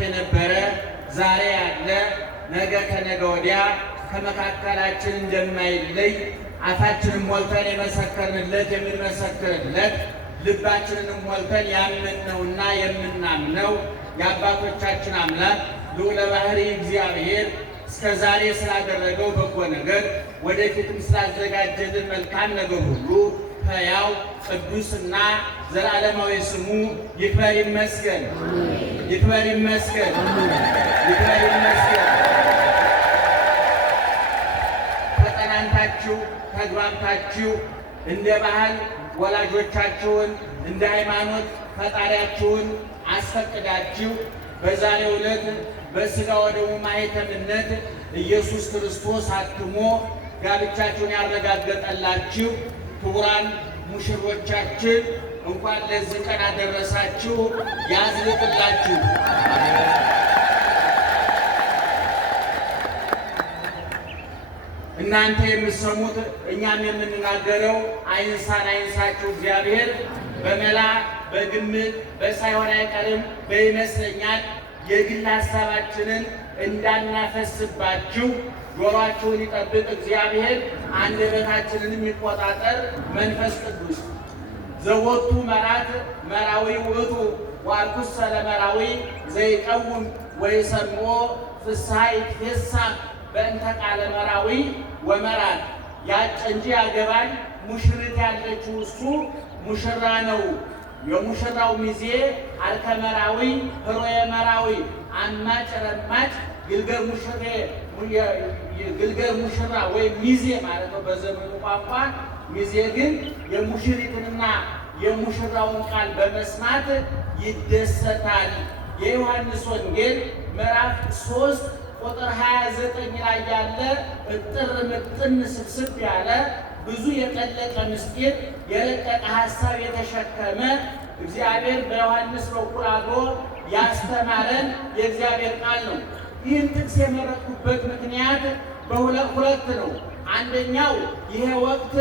የነበረ ዛሬ ያለ ነገ ከነገ ወዲያ ከመካከላችን እንደማይለይ አፋችንን ሞልተን የመሰከርንለት የምንመሰክርለት ልባችንን ሞልተን ያመንነውና የምናምነው የአባቶቻችን አምላክ ልዑለ ባሕርይ እግዚአብሔር እስከ ዛሬ ስላደረገው በጎ ነገር ወደፊትም ስላዘጋጀልን መልካም ነገር ሁሉ ሕያው ቅዱስና ዘላለማዊ ስሙ ይክበር ይመስገን። ይክበር ይመስገን። ይክበር ይመስገን። ተጠናንታችሁ ተግባብታችሁ እንደ ባህል ወላጆቻችሁን እንደ ሃይማኖት ፈጣሪያችሁን አስፈቅዳችሁ በዛሬው ዕለት በሥጋ ወደሙ ማኅተምነት ኢየሱስ ክርስቶስ አትሞ ጋብቻችሁን ያረጋገጠላችሁ ክቡራን ሙሽሮቻችን እንኳን ለዚህ ቀን አደረሳችሁ፣ ያዝልቅላችሁ። እናንተ የምትሰሙት እኛም የምንናገረው አይንሳን አይንሳችሁ። እግዚአብሔር በመላ በግምት በሳይሆን አይቀርም በይመስለኛል የግል ሀሳባችንን እንዳናፈስባችሁ ጆሮአችሁን ይጠብቅ እግዚአብሔር፣ አንደበታችንን የሚቆጣጠር መንፈስ ቅዱስ። ዘወቱ መራት መራዊ ውእቱ ወአርኩሰ ለመራዊ ዘይቀውም ወይሰምዖ ፍስሐ ይትፌሳህ በእንተ ቃለ መራዊ ወመራት። ያጨ እንጂ ያገባኝ ሙሽሪት ያለችው እሱ ሙሽራ ነው። የሙሽራው ሚዜ አርከ መራዊ ህሮየ መራዊ አማጭ ረማጭ ግልገል ሙሽራ ወይም ሚዜ ማለት ነው በዘመኑ ቋንቋ። ሚዜ ግን የሙሽሪትንና የሙሽራውን ቃል በመስማት ይደሰታል። የዮሐንስ ወንጌል ምዕራፍ 3 ቁጥር 29 ላይ ያለ እጥር ምጥን ስብስብ ያለ ብዙ የጠለቀ ምስጢር የረቀቀ ሐሳብ የተሸከመ እግዚአብሔር በዮሐንስ በኩል አድሮ ያስተማረን የእግዚአብሔር ቃል ነው። ይህን ጥቅስ የመረጥኩበት ምክንያት በሁለት ነው። አንደኛው ይሄ ወቅት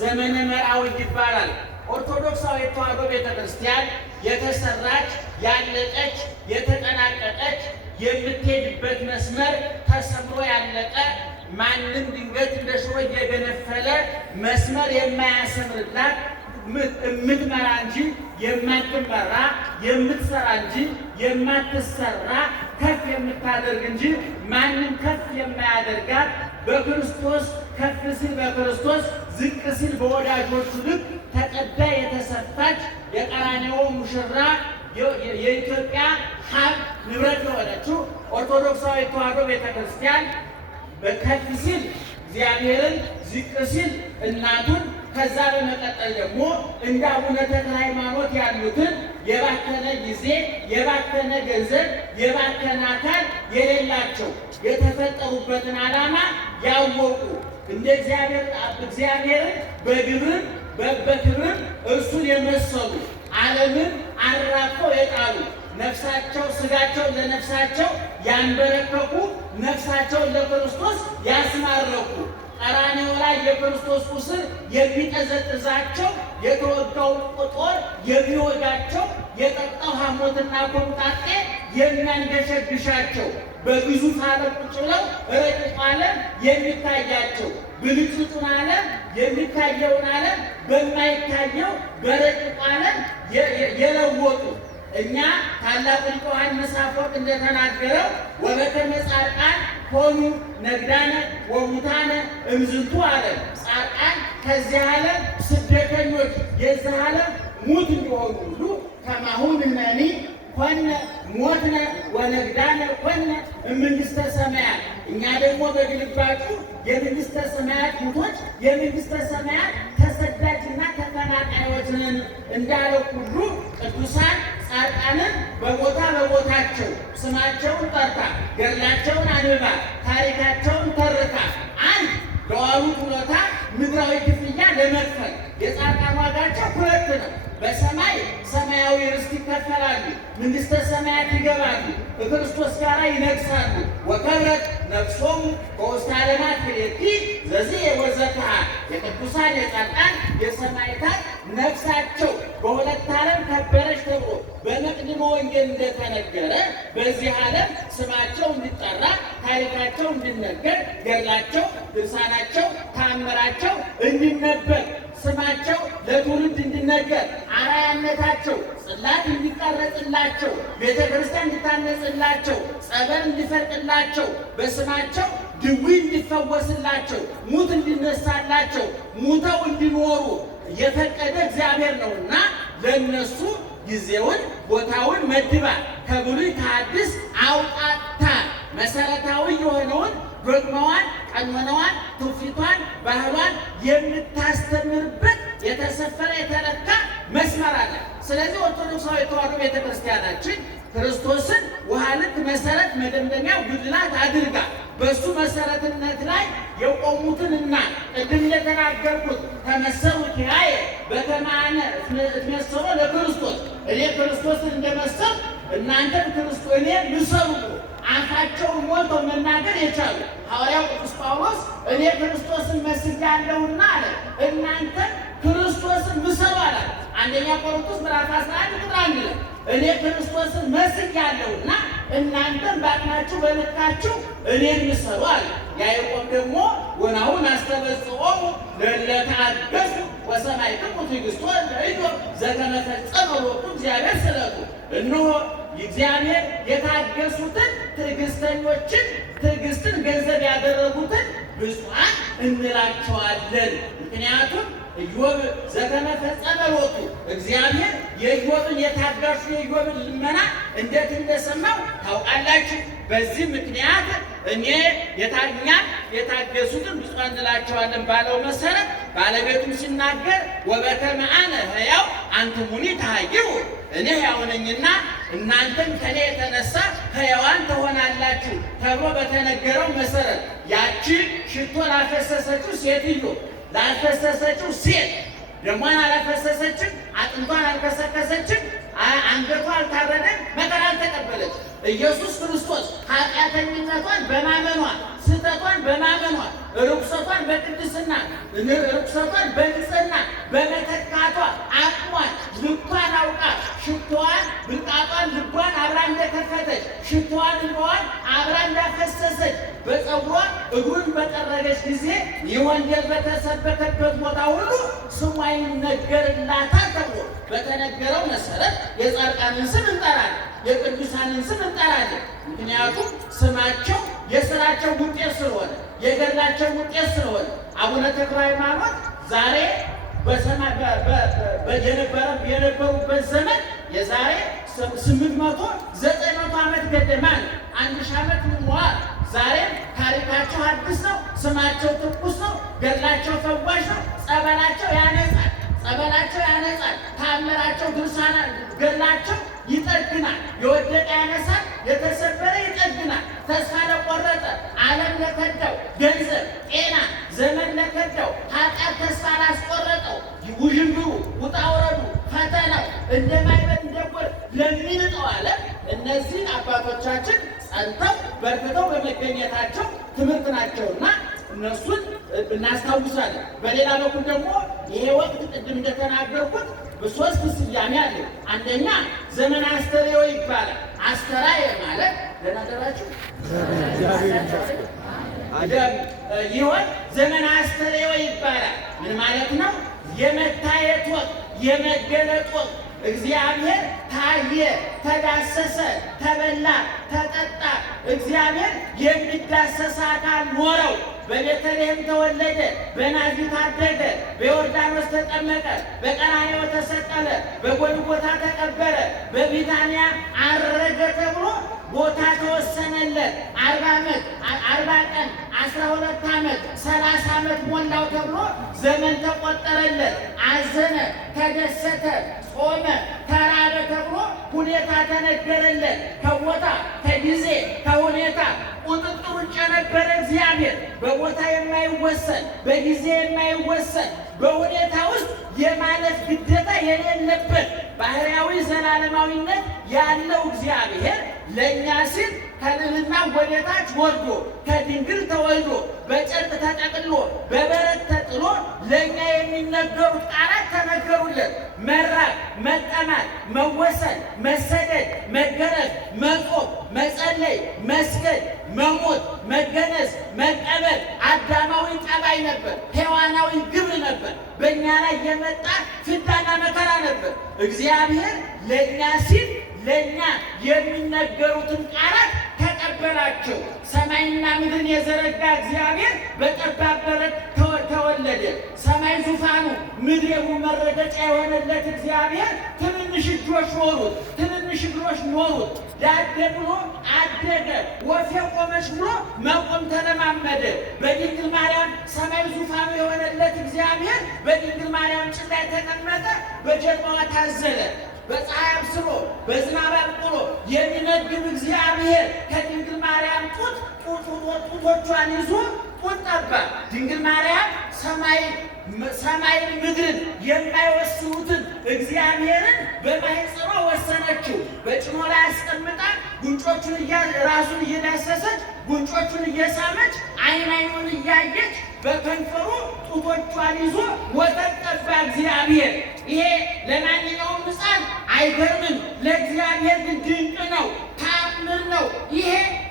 ዘመነ መርዓዊ ይባላል። ኦርቶዶክሳዊ ተዋሕዶ ቤተክርስቲያን የተሰራች ያለቀች የተጠናቀቀች የምትሄድበት መስመር ተሰምሮ ያለቀ ማንም ድንገት እንደ ሽሮ እየገነፈለ መስመር የማያሰምርላት የምትመራ እንጂ የማትመራ የምትሰራ እንጂ የማትሰራ ከፍ የምታደርግ እንጂ ማንም ከፍ የማያደርጋት በክርስቶስ ከፍ ሲል በክርስቶስ ዝቅ ሲል በወዳጆቹ ልክ ተቀዳ የተሰፋች የቀራንዮ ሙሽራ የኢትዮጵያ ሀብት ንብረት የሆነችው ኦርቶዶክሳዊ ተዋሕዶ ቤተክርስቲያን በከፍ ሲል እግዚአብሔርን ዝቅ ሲል እናቱን ከዛ በመቀጠል ደግሞ እንደ አቡነ ተክለ ሃይማኖት ያሉትን የባከነ ጊዜ የባከነ ገንዘብ የባከነ አካል የሌላቸው የተፈጠሩበትን ዓላማ ያወቁ እንደ እግዚአብሔርን በግብርም በክብርም እርሱን የመሰሉ ዓለምን አራቀው የጣሉ ነፍሳቸው ስጋቸው ለነፍሳቸው ያንበረከኩ ነፍሳቸውን ለክርስቶስ ያስማረኩ ቀራንዮ ላይ የክርስቶስ ቁስል የሚጠዘጥዛቸው የተወጋው ጦር የሚወጋቸው የጠጣው ሐሞትና ኮምጣጤ የሚያንገሸግሻቸው በግዙፍ ዓለም ቁጭ ብለው ረቂቅ ዓለም የሚታያቸው ብልጭልጩን ዓለም የሚታየውን ዓለም በማይታየው በረቂቅ ዓለም የለወጡ እኛ ታላቁ ሊቅ ዮሐንስ አፈወርቅ እንደተናገረው ወበከመ ጻድቃን ሆኑ ነግዳነ ወሙታነ እምዝንቱ ዓለም። ጻድቃን ከዚህ ዓለም ስደተኞች የዚህ ዓለም ሙት እንዲሆኑ ሁሉ ከማሁ ንሕነኒ ኮነ ሞትነ ወነግዳነ ኮነ እምንግሥተ ሰማያት። እኛ ደግሞ በግልባጩ የመንግሥተ ሰማያት ሙቶች የመንግሥተ ሰማያት ተሰዳጅና ተፈናቃዮች ነን እንዳለው ሁሉ ቅዱሳን ጻድቃንን በቦታ በቦታቸው ስማቸውን ጠርታ ገድላቸውን አንብባ ታሪካቸውን ተርካ አንድ ለዋሉት ውለታ ምድራዊ ክፍያ ለመክፈል የጻድቃን ዋጋቸው ሁለት ነው። በሰማይ ሰማያዊ ርስት ይከፈላሉ፣ መንግሥተ ሰማያት ይገባሉ፣ ከክርስቶስ ጋር ይነግሳሉ። ወከብረት ነፍሶሙ በውስተ ዓለማት ክልኤቲ ዘዚህ ወዘከዓ የቅዱሳን የጻድቃን የሰማዕታት ነፍሳቸው በሁለት ዓለም ከበረች ተብሎ በመቅድመ ወንጌል እንደተነገረ በዚህ ዓለም ስማቸው እንዲጠራ፣ ታሪካቸው እንዲነገር፣ ገድላቸው፣ ድርሳናቸው፣ ተአምራቸው እንዲነበብ፣ ስማቸው ለትውልድ እንዲነገር፣ አርአያነታቸው ጽላት እንዲቀረጽላቸው፣ ቤተ ክርስቲያን እንዲታነጽላቸው፣ ጸበል እንዲፈልቅላቸው፣ በስማቸው ድውይ እንዲፈወስላቸው፣ ሙት እንዲነሳላቸው፣ ሙተው እንዲኖሩ የፈቀደ እግዚአብሔር ነውና ለነሱ ጊዜውን ቦታውን መድባ ከብሉይ ከሐዲስ አውጣታ መሰረታዊ የሆነውን ዶግማዋን፣ ቀኖናዋን፣ ትውፊቷን፣ ባህሏን የምታስተምርበት የተሰፈረ የተለካ መስመር አለ። ስለዚህ ኦርቶዶክሳዊ ተዋሕዶ ቤተክርስቲያናችን ክርስቶስን ውሃ ልክ መሰረት መደምደሚያ ጉልላት አድርጋ በሱ መሰረትነት ላይ የቆሙትንና ቅድም እንደተናገርኩት ተመሰሉ ኪራየ በከመ አነ እትመሰሎ ለክርስቶስ እኔ ክርስቶስን እንደመሰል እናንተም ክርስቶስ እኔ ምሰሉ አፋቸውን ሞልተው መናገር የቻሉ ሐዋርያው ቅዱስ ጳውሎስ እኔ ክርስቶስን መስያለሁና አለ እናንተም ክርስቶስን ምሰሉ አለ። አንደኛ ቆሮንቶስ ምዕራፍ 11 ቁጥር 1 ላይ እኔ ክርስቶስን መስያለሁና እናንተም በአቅማችሁ በልካችሁ እኔን ምሰሉ አለ። ያዕቆብ ደግሞ ወናሁን አስተበጽኦሙ ለእለ ተአገሡ ወሰማዕክሙ ትዕግሥቶ ለኢዮብ ዘከመ ፈጸመ ሎቱ እግዚአብሔር ስለቱ እነሆ እግዚአብሔር የታገሱትን ትዕግስተኞችን ትዕግስትን ገንዘብ ያደረጉትን ብፁዓን እንላቸዋለን። ምክንያቱም ኢዮብ ዘከመ ፈጸመ ሎቱ እግዚአብሔር የኢዮብን የታጋሹ የኢዮብን ልመና እንዴት እንደሰማው ታውቃላችሁ። በዚህ ምክንያት እኔ የታገሱትን ብፁዓን እንላቸዋለን ባለው መሰረት ባለቤቱም ሲናገር ወበከመ አነ ሕያው አንትሙኒ ተሃይዩ እኔ ሕያው ነኝና እናንተም ከኔ የተነሳ ሕያዋን ትሆናላችሁ ተብሎ በተነገረው መሰረት ያቺ ሽቶ ላፈሰሰችው ሴትዮ ላፈሰሰችው ሴት ደሟን አላፈሰሰችም፣ አጥንቷን አልከሰከሰችም፣ አንገቷ አልታረደም፣ መከራ አልተቀበለች። ኢየሱስ ክርስቶስ ኃጢአተኝነቷን በማመኗ ስህተቷን በማመኗ ርኩሰቷን በቅድስና ርኩሰቷን በንጽህና በመተካቷ አቅሟን ልኳን አውቃ ሽቶዋን ብልቃጧን ልቧን አብራ እንደከፈተች ሽቶዋን ልቧን አብራ እንዳፈሰሰች በፀጉሯ እግሩን በጠረገች ጊዜ ይህ ወንጌል በተሰበከበት ቦታ ሁሉ ስሟ ይነገርላታል ተብሎ በተነገረው መሰረት የጻድቃንን ስም እንጠራለን፣ የቅዱሳንን ስም እንጠራለን። ምክንያቱም ስማቸው የስራቸው ውጤት ስለሆነ የገድላቸው ውጤት ስለሆነ አቡነ ተክለ ሃይማኖት ዛሬ የነበሩበት ዘመን የዛሬ 800-900 ዓመት ገደማ ነው። 1000 ዓመት ሞልቷል። ዛሬም ታሪካቸው አዲስ ነው፣ ስማቸው ትኩስ ነው፣ ገድላቸው ፈዋሽ ነው። ጸበላቸው ያነጻል፣ ታምራቸው ድርሳና ገድላቸው ይጠግናል፣ የወደቀ ያነሳል፣ የተሰበረ ይጠግናል። ተስፋ ለቆረጠ ዓለም ለከዳው ገንዘብ፣ ጤና፣ ዘመን ለከዳው ኃጢአት ተስፋ ላስቆረጠው ውዥንብሩ፣ ውጣ ውረዱ፣ ፈተናው እንደማይበት እንደጎር ለሚንጠው ዓለም እነዚህ አባቶቻችን ጸንተው በርትተው በመገኘታቸው ትምህርት ናቸውና እነሱን እናስታውሳለን። በሌላ በኩል ደግሞ ይሄ ወቅት ቅድም እንደተናገርኩት በሶስት ስያሜ አለ። አንደኛ ዘመነ አስተርእዮ ይባላል። አስተራየ ማለት ለናገራችሁ ይሆን ዘመነ አስተርእዮ ይባላል። ምን ማለት ነው? የመታየት ወቅት፣ የመገለጥ ወቅት። እግዚአብሔር ታየ፣ ተዳሰሰ፣ ተበላ፣ ተጠጣ። እግዚአብሔር የሚዳሰስ አካል ኖረው። በቤተልሔም ተወለደ፣ በናዝሬት አደገ፣ በዮርዳኖስ ተጠመቀ፣ በቀራንዮ ተሰቀለ፣ በጎልጎታ ተቀበረ፣ በቢታንያ አረገ ተብሎ ቦታ ተወሰነለት። 40 ቀን 12 ዓመት 30 ዓመት ሞላው ተብሎ ዘመን ተቆጠረለት። አዘነ፣ ተደሰተ፣ ጾመ፣ ተራበ ተብሎ ሁኔታ ተነገረለት። ከቦታ ከጊዜ ከሁኔታ ቁጥጥር ውጭ የነበረ እግዚአብሔር በቦታ የማይወሰን በጊዜ የማይወሰን በሁኔታ ውስጥ የማለፍ ግዴታ የሌለበት ባህርያዊ ዘላለማዊነት ያለው እግዚአብሔር ለእኛ ሲል ከልዕልና ወደ ታች ወርዶ ከድንግል ተወልዶ በጨርቅ ተጠቅልሎ በበረት ተጥሎ ለእኛ የሚነገሩት ቃላት ተነገሩለት። መራብ፣ መጠማት፣ መወሰን፣ መሰደድ፣ መገረፍ፣ መጾም፣ መጸለይ፣ መስገድ፣ መሞት፣ መገነዝ፣ መቀበል አዳማዊ ጠባይ ነበር። ሔዋናዊ ግብር ነበር። በእኛ ላይ የመጣ ፍዳና መከራ ነበር። እግዚአብሔር ለእኛ ሲል ለእኛ የሚነገሩትን ቃላት ተቀበላቸው። ሰማይና ምድርን የዘረጋ እግዚአብሔር በጠባብ በረት ተወለደ። ሰማይ ዙፋኑ፣ ምድር መረገጫ የሆነለት እግዚአብሔር ትንንሽ እጆች ኖሩት፣ ትንንሽ እግሮች ኖሩት። ዳደ ብሎ አደገ። ወፌ ቆመች ብሎ መቆም ተለማመደ። በድንግል ማርያም ሰማይ ዙፋኑ የሆነለት እግዚአብሔር በድንግል ማርያም ጭን ላይ ተቀመጠ። በጀርባዋ ታዘለ። በፀሐይ አብስሎ በዝናብ አብቅሎ የሚመግብ እግዚአብሔር ከድንግል ማርያም ጡቶቿን ይዞ ጡት ጠባ። ድንግል ማርያም ሰማይን ምድርን የማይወስኑትን እግዚአብሔርን በማኅፀኗ ወሰነችው። በጭኖ ላይ አስቀምጣ ጉንጮቹን ራሱን እየዳሰሰች ጉንጮቹን እየሳመች ዓይኑን እያየች በከንፈሩ ጡቶቿን ይዞ ወተት ጠባ እግዚአብሔር። ይሄ ለማንኛውም ሕፃን አይገርምም፣ ለእግዚአብሔር ግን ድንቅ ነው፣ ተአምር ነው። ይሄ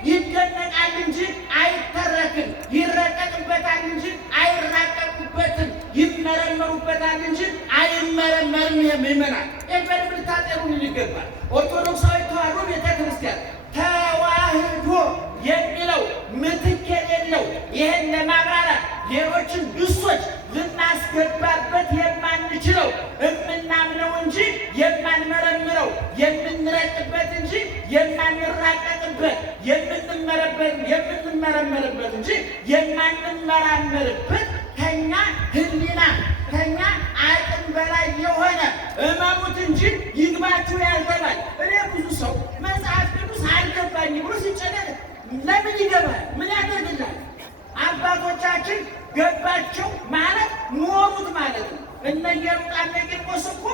ይደነቃል እንጂ አይተረክም፣ ይረቀቅበታል እንጂ አይራቀቁበትም፣ ይመረመሩበታል እንጂ አይመረመርም። ይመናል ይህ በደንብ ልታጤኑን ይገባል። ኦርቶዶክሳዊ ተዋሕዶ ቤተ ክርስቲያን ተዋሕዶ የሚለው ምትክ የሌለው ይህን ለማብራራት ሌሎችን ግሶች ልናስገባበት የማንችለው የምናምነው እንጂ የማንመረምረው የምንረቅበት እንጂ የማንራቀቅበት የምንመረመርበት እንጂ የማንመራመርበት ከኛ ሕሊና ከኛ አቅም በላይ የሆነ እመኑት እንጂ ይግባችሁ ያልተባለ። እኔ ብዙ ሰው መጽሐፍ ቅዱስ አልገባኝ ብሎ ሲጨነቅ ለምን ይገባል? ምን ያደርግላል? አባቶቻችን ገባቸው ማለት ኖሩት ማለት ነው። እነ ኢየሩጣ እነ ቂርቆስ እኮ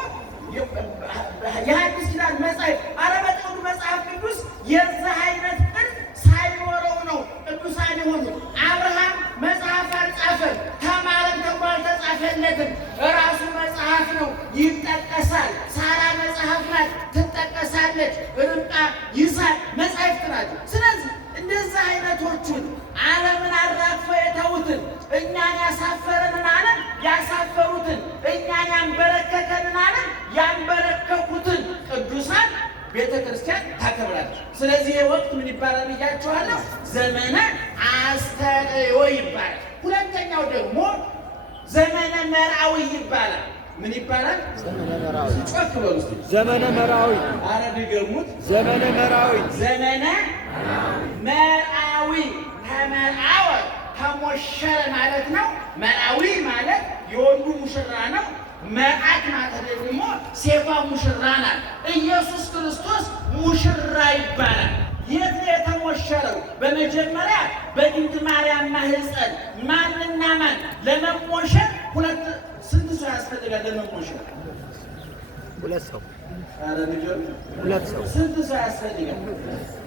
የሐዲስ ኪዳን መጽሐፍ አረበጠሩ መጽሐፍ ቅዱስ የዛ አይነት ቅርጽ ሳይኖረው ነው ቅዱሳን የሆኑ። አብርሃም መጽሐፍ አልጻፈም፣ ተማረም ተብሎ አልተጻፈለትም። እራሱ መጽሐፍ ነው፣ ይጠቀሳል። ሳራ መጽሐፍ ናት፣ ትጠቀሳለች። ርብቃ፣ ይስሐቅ መጽሐፍት ናቸው። ስለዚህ እንደዚህ አይነቶቹን ዓለምን አራግፈው የተዉትን እኛን ያሳፈረንን ዓለም ያሳፈሩትን እኛን ያንበረከከንን ዓለም ያንበረከኩትን ቅዱሳን ቤተ ክርስቲያን ታከብራለች። ስለዚህ ወቅት ምን ይባላል ብያችኋለሁ? ዘመነ አስተርእዮ ይባላል። ሁለተኛው ደግሞ ዘመነ መርዓዊ ይባላል። ምን ይባላል? ዘመነ መርዓዊ። ጮክ በሉ እስቲ። ዘመነ መርዓዊ። ኧረ ድገሙት። ዘመነ መርዓዊ። ዘመነ መርዓዊ ተመርዓወ ተሞሸረ ማለት ነው። መርዓዊ ማለት የወንዱ ሙሽራ ነው። መርዓት ማለት ደግሞ ሴቷ ሙሽራ ናት። ኢየሱስ ክርስቶስ ሙሽራ ይባላል። የት ነው የተሞሸረው? በመጀመሪያ በድንግል ማርያም ማኅፀን። ማንና ማን ለመሞሸር ስንት ሰው ያስፈልጋል? ለመሞሸር ሁለት ሰው። ኧረ ልጆች ሁለት ሰው። ስንት ሰው ያስፈልጋል?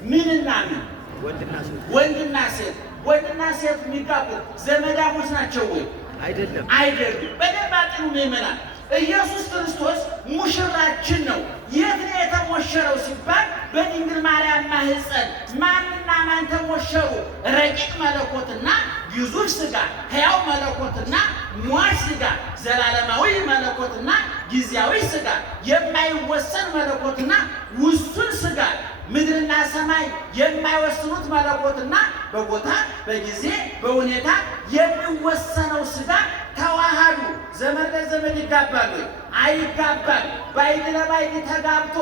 ምንና ምን? ወንድና ሴት። ወንድና ሴት። ወንድና ሴት የሚጋቡት ዘመዳሞች ናቸው ወይ? አይደለም። አይደሉም። በደንብ አጥኑ ምእመናን። ኢየሱስ ክርስቶስ ሙሽራችን ነው። የት ነው የተሞሸረው ሲባል በድንግል ማርያም ማኅፀን። ማንና ማን ተሞሸሩ? ረቂቅ መለኮትና ግዙፍ ሥጋ፣ ሕያው መለኮትና ሟች ሥጋ፣ ዘላለማዊ መለኮትና ጊዜያዊ ሥጋ፣ የማይወሰን መለኮትና ውሱን ሥጋ፣ ምድርና ሰማይ የማይወስኑት መለኮትና በቦታ በጊዜ በሁኔታ የሚወሰነው ሥጋ ተዋሃዱ። ዘመድ ለዘመድ ይጋባሉ? አይጋባም። ባዕድ ለባዕድ ተጋብቶ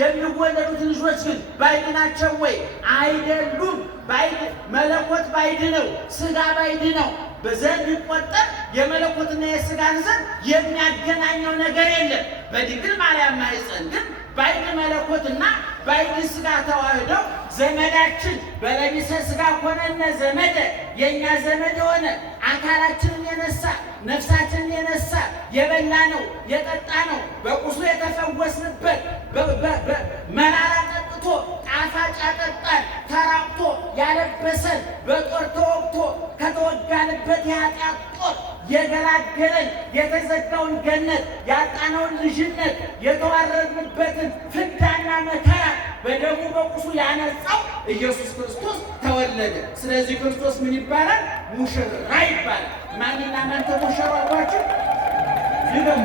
የሚወለዱት ልጆች ግን ባዕድ ናቸው ወይ? አይደሉም። መለኮት ባዕድ ነው፣ ሥጋ ባዕድ ነው። በዘር ቢቆጠር የመለኮትና የሥጋን ዘር የሚያገናኘው ነገር የለም። በድንግል ማርያም ማኅፀን ግን ባዕድ መለኮትና ባይድ ሥጋ ተዋህደው ዘመዳችን በለቢሰ ሥጋ ሆነነ ዘመደ የእኛ ዘመድ የሆነ አካላችንን የነሳ ነፍሳችንን የነሳ የበላ ነው የጠጣ ነው በቁስሉ የተፈወስንበት መራራ ጠጥቶ ጣፋጭ ያጠጣን ተራቅቶ ያለበሰን በጦር ተወግቶ ከተወጋንበት የኃጢአት ጦር የገላገለን የተዘጋውን ገነት ያጣነውን ልጅነት የተዋረድንበትን ፍዳና መከራ በደሙ በቁስሉ ያነጻው ኢየሱስ ክርስቶስ ተወለደ። ስለዚህ ክርስቶስ ምን ይባላል? ሙሽራ ይባላል። ማንና ማን ተሞሸሩ አልኳችሁ? ድገሙ።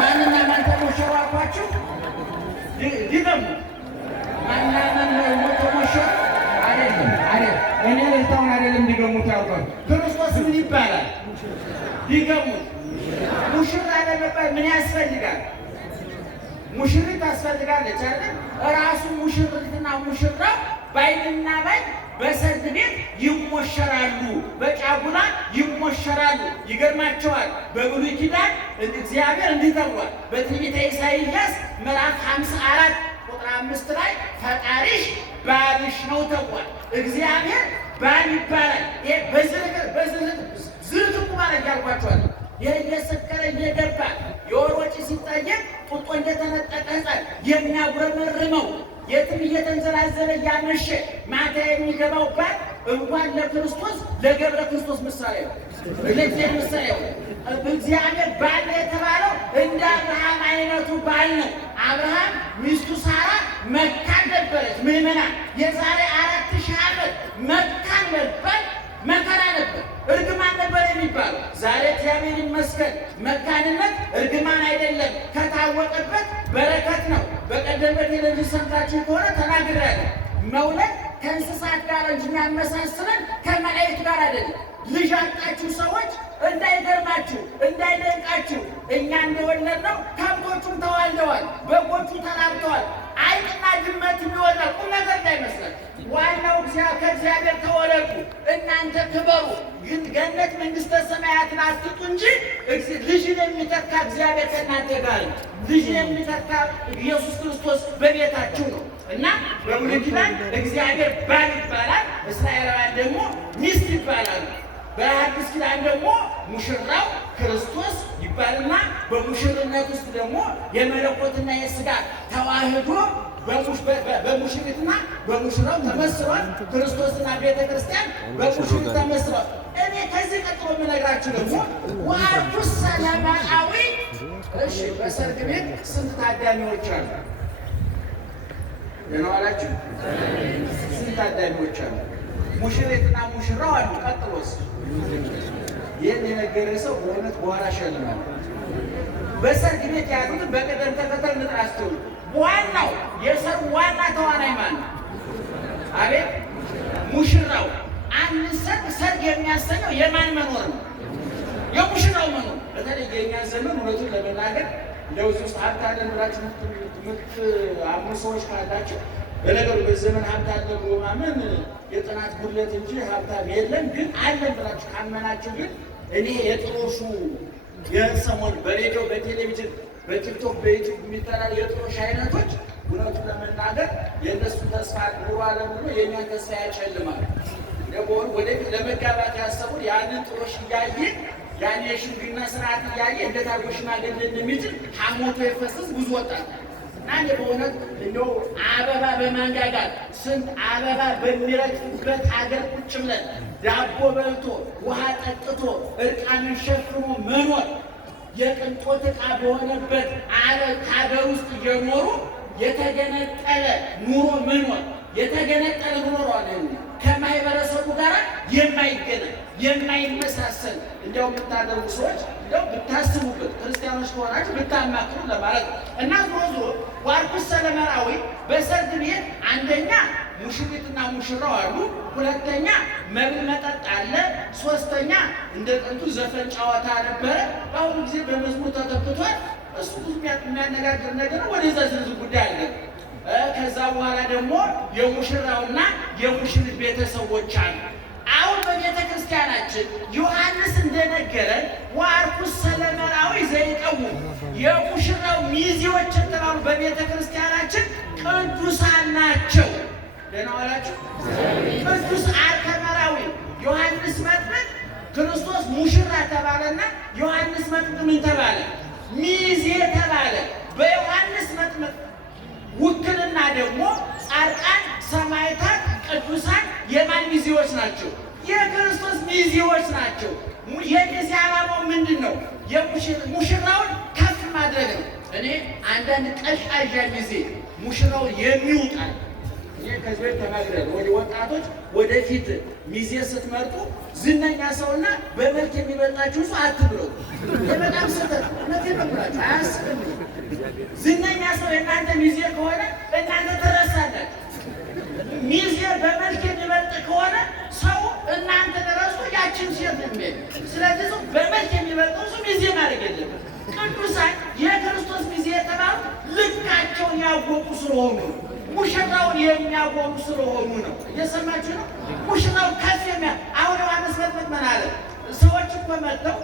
ማንና ማን ተሞሸሩ አልኳችሁ? ድገሙ። ማንና ማን ተሞሸሩ? አይደለም እኔ ልታውን አይደለም ድገሙት ያውቃል። ክርስቶስ ምን ይባላል? ድገሙ። ሙሽራ ለመባል ምን ያስፈልጋል? ሙሽሪት ታስፈልጋለች አይደል? ራሱ ሙሽሪትና ሙሽራው ባይንና ባይን በሰርግ ቤት ይሞሸራሉ፣ በጫጉላ ይሞሸራሉ። ይገርማቸዋል። በብሉይ ኪዳን እግዚአብሔር እንዲህ ተብሏል። በትንቢተ ኢሳይያስ ምዕራፍ 54 ቁጥር 5 ላይ ፈጣሪሽ ባልሽ ነው ተብሏል። እግዚአብሔር ባል ይባላል። ይሄ ዝርዝር ማለት ያልኳቸዋል። ይህ እየሰከረ እየገባ የወር ወጪ ሲጠየቅ ጡጦ እንደተነጠቀ ሕፃን የሚያጉረመርመው የትም እየተንዘላዘለ እያመሸ ማታ የሚገባው ባል እንኳን ለክርስቶስ ለገብረ ክርስቶስ ምሳሌ ነው። ለእግዚአብሔር ምሳሌ ነው። እግዚአብሔር ባል የተባለው እንደ አብርሃም አይነቱ ባል ነው። አብርሃም ሚስቱ ሳራ መካን ነበረች። ምዕመናን የዛሬ 4000 ዓመት መካን መባል መከራ ነበር፣ እርግማን ነበር የሚባለው። ዛሬ እግዚአብሔር ይመስገን መካንነት እርግማን አይደለም፣ ከታወቀበት በረከት ነው። በቀደም በቴሌቪዥን ሰምታችሁ ከሆነ ተናግሬያለሁ። መውለድ ከእንስሳት ጋር እንጂ የሚያመሳስለን ከመላእክት ጋር አይደለም። ልጅ ያጣችሁ ሰዎች እንዳይገርማችሁ እንዳይደንቃችሁ፣ እኛ እንደወለድነው ከብቶቹም ተዋልደዋል፣ በጎቹ ተራብተዋል። አይጥና ድመት የሚወጣ ቁም ነገር እንዳይመስላችሁ። ዋናው ከእግዚአብሔር ተወለዱ፣ እናንተ ክበሩ፣ ግን ገነት መንግሥተ ሰማያትን አትጡ እንጂ ልጅን የሚተካ እግዚአብሔር ከእናንተ ጋር ነው። ልጅን የሚተካ ኢየሱስ ክርስቶስ በቤታችሁ ነው እና በብሉይ ኪዳን እግዚአብሔር ባል ይባላል፣ እስራኤላውያን ደግሞ ሚስት ይባላሉ። በአዲስ ኪዳን ደግሞ ሙሽራው ክርስቶስ ይባልና በሙሽርነት ውስጥ ደግሞ የመለኮትና የሥጋ ተዋህዶ በሙሽሪትና በሙሽራው ተመስሏል። ክርስቶስና ቤተ ክርስቲያን በሙሽሪት ተመስሏል። እኔ ከዚህ ቀጥሎ የምነግራችሁ ደግሞ ዋቱ ሰለማዊ። እሺ፣ በሰርግ ቤት ስንት ታዳሚዎች አሉ? ደህና ዋላችሁ? ስንት ታዳሚዎች አሉ? ሙሽሪትና ሙሽራው አሉ። ቀጥሎስ? ይህን የነገረ ሰው በእውነት በኋላ ሸልማል። በሰርግ ቤት ያሉትን በቅደም ተከተል እንጥራቸው። ዋናው የሰርግ ዋና ተዋናይ ማን ነው? አቤት! ሙሽራው። አንድ ሰርግ የሚያሰኘው የማን መኖር ነው? የሙሽራው መኖር። በተለይ የእኛ ዘመን እውነቱን ለመናገር እንደዚህ ውስጥ ሀብት አለን ብላችሁ የምትአምኑ ሰዎች ካላችሁ፣ በነገሩ በዘመን ሀብት አለ ብሎ ማመን የጥናት ጉድለት እንጂ ሀብታም የለም። ግን አለን ብላችሁ ካመናችሁ ግን እኔ የጥሮሹ የሰሞን በሬዲዮ በቴሌቪዥን በቲክቶክ በዩቱብ የሚጠራሩ የጥሮሽ አይነቶች እውነቱን ለመናገር የእነሱን ተስፋ ኑሮ አለም ብሎ የእኛን ተስፋ ያጨልማል። ለበሆኑ ወደፊት ለመጋባት ያሰቡን ያንን ጥሮሽ እያየ ያን የሽምግልና ስርዓት እያየ እንዴት አድርጎ ሽማግሌ እንደሚችል ሐሞቶ የፈሰስ ብዙ ወጣት እና በእውነት እንደው አበባ በማንጋጋት ስንት አበባ በሚረግፍበት ሀገር ቁጭ ብለን ዳቦ በልቶ ውሃ ጠጥቶ እርቃንን ሸፍኖ መኖር የቅንጦት ዕቃ በሆነበት ሀገር ውስጥ እየኖሩ የተገነጠለ ኑሮ መኖር የተገነጠለ ኑሮ አለ ከማህበረሰቡ ጋር የማይገናኝ የማይመሳሰል እንደው የምታደርጉ ሰዎች እንደው ብታስቡበት፣ ክርስቲያኖች ከሆናችሁ ብታማክሩ ለማለት ነው። እና ዞሮ ዋርኩስ ሰለመራዊ በሰርግ ቤት አንደኛ ሙሽሪትና ሙሽራው አሉ፣ ሁለተኛ መብል መጠጥ አለ፣ ሶስተኛ እንደ ጥንቱ ዘፈን ጨዋታ ነበረ። በአሁኑ ጊዜ በመዝሙር ተተክቷል። እሱ ብዙ የሚያነጋግር ነገር ነው። ወደዛ ዝርዝር ጉዳይ አለ። ከዛ በኋላ ደግሞ የሙሽራውና የሙሽሪት ቤተሰቦች አሉ። አሁን በቤተ ክርስቲያን ክርስቲያናችን ዮሐንስ እንደነገረን ወአርኩስ ሰለመናዊ ዘይቀውም የሙሽራው ሚዜዎች የተባሉ በቤተ ክርስቲያናችን ቅዱሳን ናቸው። ደህና ዋላችሁ። ቅዱስ አርከመራዊ ዮሐንስ መጥምቅ ክርስቶስ ሙሽራ ተባለና ዮሐንስ መጥምቅ ምን ተባለ? ሚዜ ተባለ። በዮሐንስ መጥምቅ ውክልና ደግሞ ጻድቃን፣ ሰማዕታት፣ ቅዱሳን የማን ሚዜዎች ናቸው? የክርስቶስ ሚዜዎች ናቸው። የሚዜ ዓላማው ምንድን ነው? ሙሽራውን ከፍ ማድረግ ነው። እኔ አንዳንድ ቀዥቃዣ ሚዜ ሙሽራውን የሚውጣል ከዚህ በፊት ተናግረን ወደ ወጣቶች ወደፊት ሚዜ ስትመርጡ ዝነኛ ሰውና በመልክ የሚበልጣችሁ ሰው አትብለው። በጣም ስህተት ነው። አያስብም። ዝነኛ ሰው የእናንተ ሚዜ ከሆነ እናንተ ትረሳላችሁ። ሚዜ በመልክ የሚበልጥ ከሆነ ሰው እናንተ ደረሱ ያችን ሴት ነው የሚሄድ። ስለዚህ ሰው በመልክ የሚበልጠው ሰው ሚዜ ማድረግ የለበት። ቅዱሳን የክርስቶስ ሚዜ የተባሉት ልካቸውን ያወቁ ስለሆኑ ነው። ሙሽራውን የሚያወቁ ስለሆኑ ነው። እየሰማችሁ ነው። ሙሽራው ከፍ አሁን ዮሐንስ መጥምቅ ምን አለ? ሰዎች እኮ መጥተው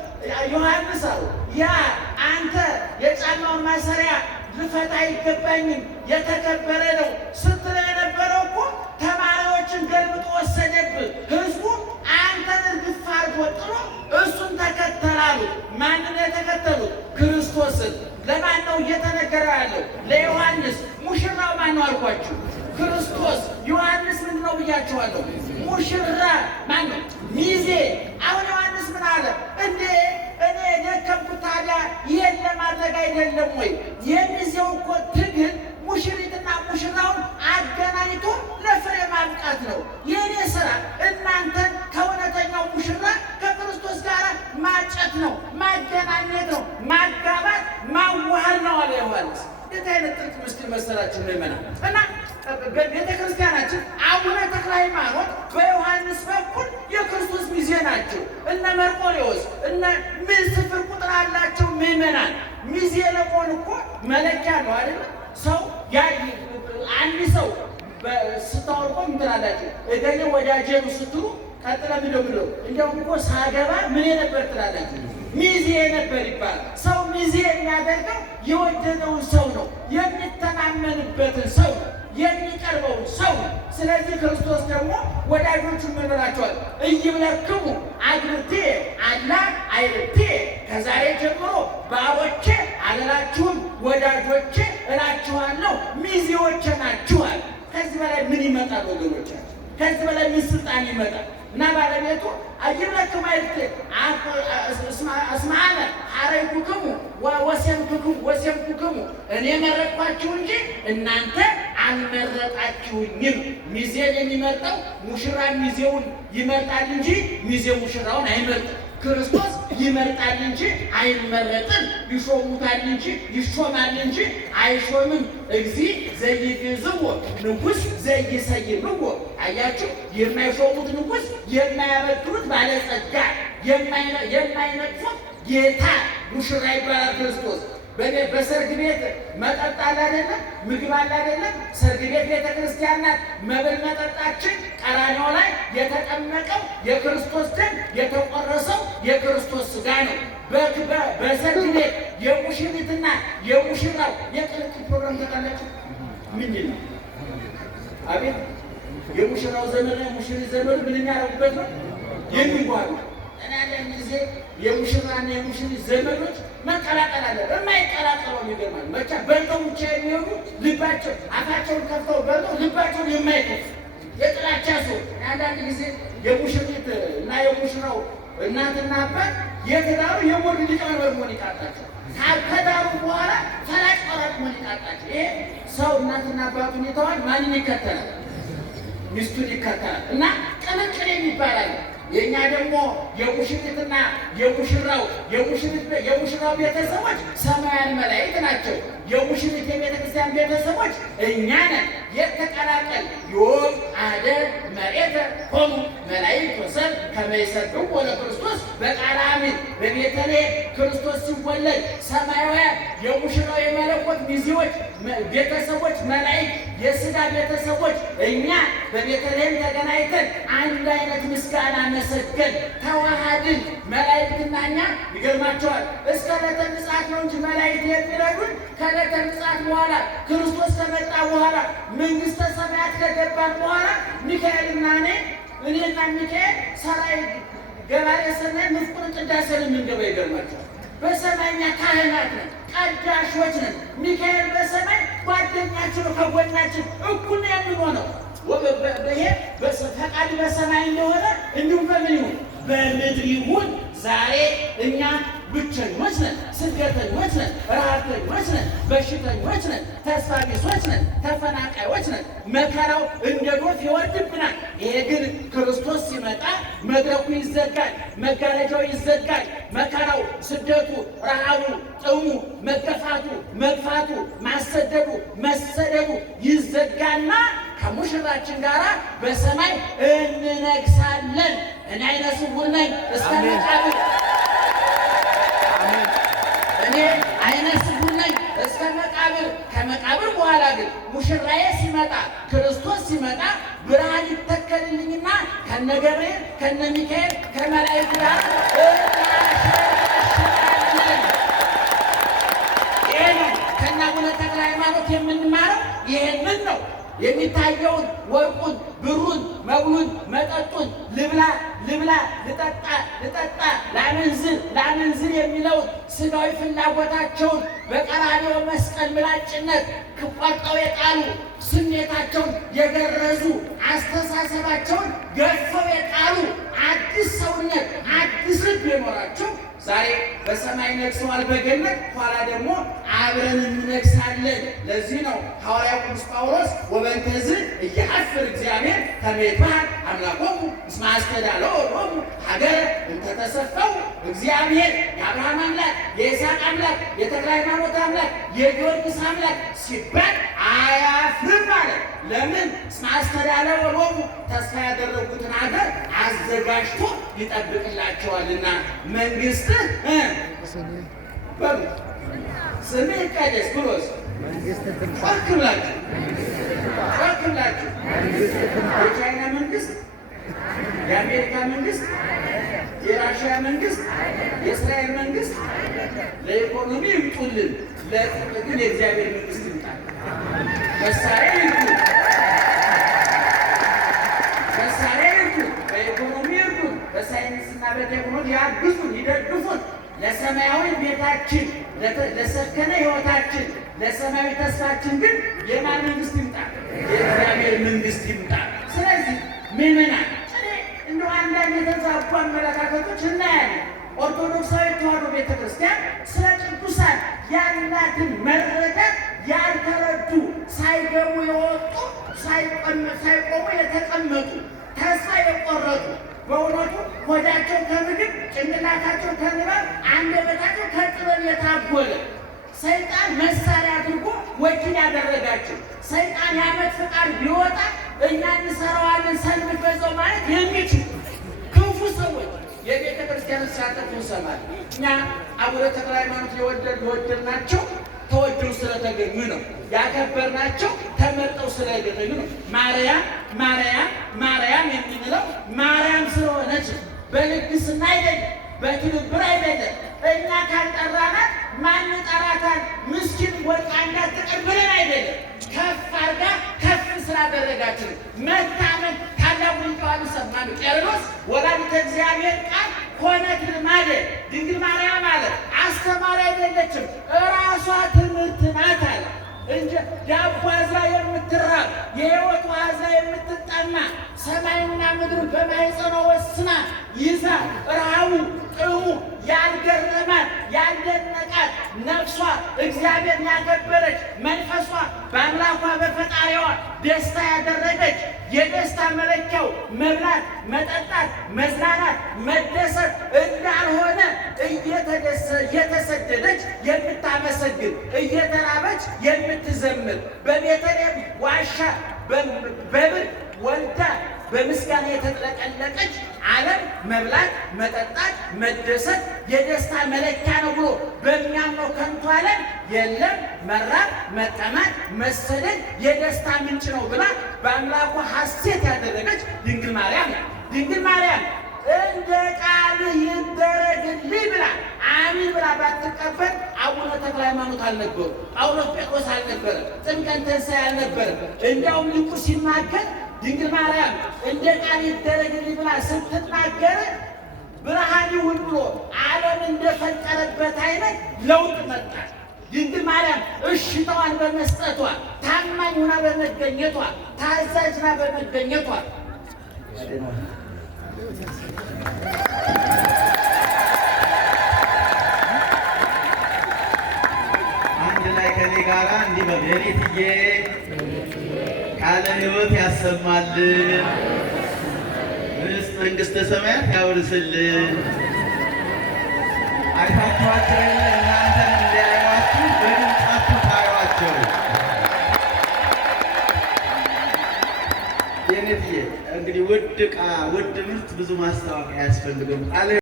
ዮሐንስ አሉ ያ አንተ የጫማውን ማሰሪያ ልፈታ አይገባኝም የተከበረ ነው ስትል የነበረው እኮ ተማሪዎችን ገልብጦ ወሰደብህ። ህዝቡ አንተን እርግፍ አድርጎ ጥሎ እሱን ተከተላሉ። ማንን የተከተሉት? ክርስቶስን። ለማን ነው እየተነገረ ያለው? ለዮሐንስ። ሙሽራው ማን ነው አልኳችሁ? ክርስቶስ። ዮሐንስ ምንድን ነው ብያችኋለሁ? ሙሽራ ማን ነው? ሚዜ። አሁን ዮሐንስ ምን አለ? እንዴ እኔ የደከምኩት ታዲያ ይሄን ለማድረግ አይደለም ወይ? የሚዜው እኮ ትግል ሙሽሪትና ሙሽራውን አገናኝቶ ለፍሬ ማብቃት ነው። የእኔ ስራ እናንተን ከእውነተኛው ሙሽራ ከክርስቶስ ጋር ማጨት ነው፣ ማገናኘት ነው፣ ማጋባት ማዋሃድ ነው አለ ዮሐንስ። እንዴት አይነት ጥልቅ ምስጢር መሰላችሁ ነው ይመና እና በቤተ ክርስቲያናችን አቡነ ተክለ ሃይማኖት በዮሐንስ በኩል የክርስቶስ ሚዜ ናቸው። እነ መርቆሬዎስ እነ ምን ስፍር ቁጥር አላቸው ምዕመናን። ሚዜ ለመሆን እኮ መለኪያ ነው አይደል? ሰው አንድ ሰው ስታወርቆ ምን ትላላችሁ? እገሌ ወዳጄ ነው ስትሉ ቀጥለ ምንድነው? እንዲያውም እኮ ሳገባ ምን ነበር ትላላችሁ? ሚዜ ነበር ይባላል። ሰው ሚዜ የሚያደርገው የወደደውን ሰው ነው፣ የሚተማመንበትን ሰው ነው፣ የሚቀርበውን ሰው ነው። ስለዚህ ክርስቶስ ደግሞ ወዳጆቹን ምን ብላቸዋል? እይብለክሙ አግብርቴ አላ አይርቴ፣ ከዛሬ ጀምሮ ባሮቼ አልላችሁም ወዳጆቼ እላችኋለሁ፣ ሚዜዎቼ ናችኋል። ከዚህ በላይ ምን ይመጣል ወገኖቻችን? ከዚህ በላይ ምን ስልጣን ይመጣል? እና ባለቤቱ አይብለክሙ አይርቴ እስማአነ ሐረይኩክሙ ወሰምኩክሙ፣ እኔ መረጥኳችሁ እንጂ እናንተ አልመረጣችሁኝም። ሚዜን የሚመርጠው ሙሽራ ሚዜውን ይመርጣል እንጂ ሚዜው ሙሽራውን አይመርጥም። ክርስቶስ ይመርጣል እንጂ አይመረጥም። ይሾሙታል እንጂ ይሾማል እንጂ አይሾምም። እግዚእ ዘይቤዝዎ ንጉሥ ዘይሰይምዎ። አያችሁ፣ የማይሾሙት ንጉሥ፣ የማያበድሩት ባለጸጋ፣ የማይነቅፉት ጌታ ሙሽራ ይባላል ክርስቶስ። በሰርግ ቤት መጠጥ አለ አይደለም? ምግብ አለ አይደለም? ሰርግ ቤት ቤተ ክርስቲያን ናት። መብል መጠጣችን ቀራንዮ ላይ የተጠመቀው የክርስቶስ ደም የተቆረሰው የክርስቶስ ሥጋ ነው። በሰርግ ቤት የሙሽሪትና የሙሽራው የቅልቅል ፕሮግራም ተቃላችሁ ምንድን ነው? አቤት የሙሽራው ዘመን ሙሽሪት ዘመኑ ምን የሚያደርጉበት ነው? የሚጓሉ እናንተ ጊዜ የሙሽራና የሙሽሪት ዘመኖች መቀላቀል አለ። የማይቀላቀለው ይገርማል። ብቻ በልተው ብቻ የሚሆኑ ልባቸው አፋቸውን ከፍተው በልተው ልባቸውን የማይከፍት የጥላቻ ሰው። አንዳንድ ጊዜ የሙሽሪት እና የሙሽራው እናትና አባት የትዳሩ የሞድ ሊቀመንበር መሆን ይቃጣቸው፣ ከዳሩ በኋላ ፈላጭ ቆራጭ መሆን ይቃጣቸው። ይሄ ሰው እናትና አባቱን ይተዋል። ማንን ይከተላል? ሚስቱን ይከተላል። እና ቅልቅል የሚባላል። የእኛ ደግሞ የሙሽሪትና የሙሽራው ቤተሰቦች ሰማያን መላእክት ናቸው። የሙሽሪት የቤተ ክርስቲያን ቤተሰቦች እኛ ነን። የተቀላቀል ዮም አደ መሬተ ሆሙ መላእክት ወሰብ ከመ ይሰብሑ ለክርስቶስ በቃለ አሚን። በቤተልሔም ክርስቶስ ሲወለድ ሰማያውያን የሙሽራው የመለኮት ሚዜዎች ቤተሰቦች መላእክት የሥጋ ቤተሰቦች እኛ በቤተልሔም ተገናኝተን አንድ አይነት ምስጋና መሰገን ተዋሃድን። መላእክትና እኛ ይገርማቸዋል። እስከ ዕለተ ምጽአት ነው እንጂ መላእክት የሚረዱን ከዕለተ ምጽአት በኋላ ክርስቶስ ከመጣ በኋላ መንግሥተ ሰማያት ከገባን በኋላ ሚካኤልና እኔና ሚካኤል ሰራይ ገባሬ ሰናይ ምስጢረ ቅዳሴን የምንገባው ይገርማቸዋል። በሰማይኛ ካህናት ነን፣ ቀዳሾች ነን። ሚካኤል በሰማይ ጓደኛችን ነው፣ ከጎናችን እኩል ነው የምንሆነው። ይሄ ፈቃድ በሰማይ እንደሆነ እንዲሁም በምን ይሁን በምድር ይሁን። ዛሬ እኛ ብቸኞች ነን፣ ስደተኞች ነን፣ ረሃብተኞች ነን፣ በሽተኞች ነን፣ ተስፋ ቢሶች ነን፣ ተፈናቃዮች ነን። መከራው እንደ ዶፍ ይወርድብናል። ይሄ ግን ክርስቶስ ሲመጣ መድረኩ ይዘጋል፣ መጋረጃው ይዘጋል። መከራው፣ ስደቱ፣ ረሃቡ፣ ጥሙ፣ መገፋቱ፣ መግፋቱ፣ ማሰደዱ፣ መሰደዱ ይዘጋና ከሙሽራችን ጋር በሰማይ እንነግሳለን። እኔ ዓይነ ስውር ነኝ እስከ መቃብር፣ እኔ ዓይነ ስውር ነኝ እስከ መቃብር። ከመቃብር በኋላ ግን ሙሽራዬ ሲመጣ፣ ክርስቶስ ሲመጣ ብርሃን ይተከልልኝና ከነ ገብርኤል ከነ ሚካኤል ከመላእክት ጋር እናሸራለን። ይሄ ነው ከነ አቡነ ተክለ ሃይማኖት የምንማረው ይሄንን ነው። የሚታየውን ወርቁን፣ ብሩን፣ መብሉን፣ መጠጡን ልብላ ልብላ፣ ልጠጣ፣ ላመንዝር የሚለውን ስጋዊ ፍላጎታቸውን በቀራንዮ መስቀል ምላጭነት ቆርጠው የጣሉ፣ ስሜታቸውን የገረዙ፣ አስተሳሰባቸውን ገፈው የጣሉ፣ አዲስ ሰውነት አዲስ ልብ የኖራቸው ዛሬ በሰማይ ነግሰዋል በገነት። ኋላ ደግሞ አብረን እንነግሳለን። ለዚህ ነው ሐዋርያው ቅዱስ ጳውሎስ ወበንተዝ እያፍር እግዚአብሔር ከመ ይትበሃል አምላኮሙ እስመ አስተዳለወ ሎሙ ሀገረ እንተ ተሰፈው። እግዚአብሔር የአብርሃም አምላክ፣ የይስሐቅ አምላክ፣ የተክለ ሃይማኖት አምላክ፣ የጊዮርጊስ አምላክ ሲባል አያፍርም ማለት ለምን? እስመ አስተዳለወ ሎሙ ተስፋ ያደረጉትን ሀገር አዘጋጅቶ ይጠብቅላቸዋልና። መንግሥትህ በሉ ስምህ ይቀደስ ብሎስ ጮክ ብላችሁ የቻይና መንግሥት፣ የአሜሪካ መንግሥት፣ የራሽያ መንግሥት፣ የእስራኤል መንግሥት ለኢኮኖሚ ይምጡልን፣ ለጥቅም ግን የእግዚአብሔር መንግሥት ይምጣል። መሳሪያ ይምጡ፣ በኢኮኖሚ ይርዱን፣ በሳይንስና በቴክኖሎጂ ያግዙን፣ ይደግፉን። ለሰማያዊ ቤታችን፣ ለሰከነ ሕይወታችን፣ ለሰማያዊ ተስፋችን ግን የማን መንግሥት ይምጣ? የእግዚአብሔር መንግሥት ይምጣ። ስለዚህ ምዕመናን እንደው አንዳንድ የተዛቡ አመለካከቶች እናያለን። ኦርቶዶክሳዊ ተዋሕዶ ቤተ ክርስቲያን ስለ ቅዱሳን ያላትን መረዳት ያልተረዱ፣ ሳይገቡ የወጡ፣ ሳይቆሙ የተቀመጡ፣ ተስፋ የቆረጡ፣ በእውነቱ ሆዳቸው ከምግብ ጭንቅላታቸው ከንባብ አንደበታቸው ከጥበብ የታጎለ ሰይጣን መሳሪያ አድርጎ ወኪል ያደረጋቸው፣ ሰይጣን የዓመት ፈቃድ ቢወጣ እኛ እንሰራዋለን ሰልፍ በዛው ማለት የሚችሉ ክፉ ሰዎች የቤተ ክርስቲያን ሲያጠፉ እንሰማለን። እኛ አቡነ ተክለ ሃይማኖት የወደድናቸው ተወደው ስለተገኙ ነው። ያከበርናቸው ተመርጠው ስለተገኙ ነው። ማርያም የምንለው ማርያም ስለሆነች በልግስና አይደለም፣ በትብብር አይደለም። እኛ ካልጠራናት ማን ጠራታል? ምስኪን ወድቃ እንዳትቀበለን አይደለም፣ ከፍ አድርጋ ከፍ ስላደረጋችን መታመን ታላቁ ሊቃውንት ሰማን። ቄርሎስ ወላዲተ እግዚአብሔር ቃል ሆነት ልማደ ድንግል ማርያም አለ። አስተማሪ አይደለችም፣ እራሷ ትምህርት ናት አለ እንጂ ዳቦ አዝላ የምትራብ የሕይወት ውሃ አዝላ የምትጠማ ሰማይና ምድር በማኅፀኗ ወስና ይዛ ረሃቡ ጥሙ ያልገረማት ያልደነቃት ነፍሷ እግዚአብሔር ያከበረች መንፈሷ በአምላኳ በፈጣሪዋ ደስታ ያደረገች የደስታ መለኪያው መብላት፣ መጠጣት፣ መዝናናት፣ መደሰት እንዳልሆነ እየተሰደደች የምታመሰግን እየተራበች የምትዘምር በቤተልሔም ዋሻ በብር ወልዳ በምስጋና የተጥለቀለቀች ዓለም መብላት፣ መጠጣት፣ መደሰት የደስታ መለኪያ ነው ብሎ በሚያምነው ከንቱ ዓለም የለም መራብ፣ መጠማት፣ መሰደድ የደስታ ምንጭ ነው ብላ በአምላኩ ሐሴት ያደረገች ድንግል ማርያም ናት። ድንግል ማርያም እንደ ቃልህ ይደረግልኝ ብላ አሜን ብላ ባትቀበል አቡነ ተክለ ሃይማኖት አልነበሩ፣ ጳውሎስ ጴጥሮስ አልነበረ፣ ጥምቀተ ትንሣኤ አልነበረ። እንዲያውም ሊቁ ሲናገር ድንግል ማርያም እንደ ቃል ይደረግልኝ ብላ ስትናገር ብርሃን ይሁን ብሎ ዓለም እንደፈጠረበት አይነት ለውጥ መጣ። ድንግል ማርያም እሽታዋን በመስጠቷ፣ ታማኝ ሆና በመገኘቷ፣ ታዛዥ ሆና በመገኘቷ አንድ ላይ ከኔ ጋራ እንዲህ በል የኔትዬ ቃለ ሕይወት ያሰማልን፣ ርስተ መንግሥተ ሰማያት ያውርስልን። አይታችኋቸው እናንተን እንዲያዩዋችሁ በድምፃችሁ ታዩዋቸው። የኔትዬ እንግዲህ ውድ ዕቃ ውድ ምርት ብዙ ማስታወቂያ አያስፈልገውም።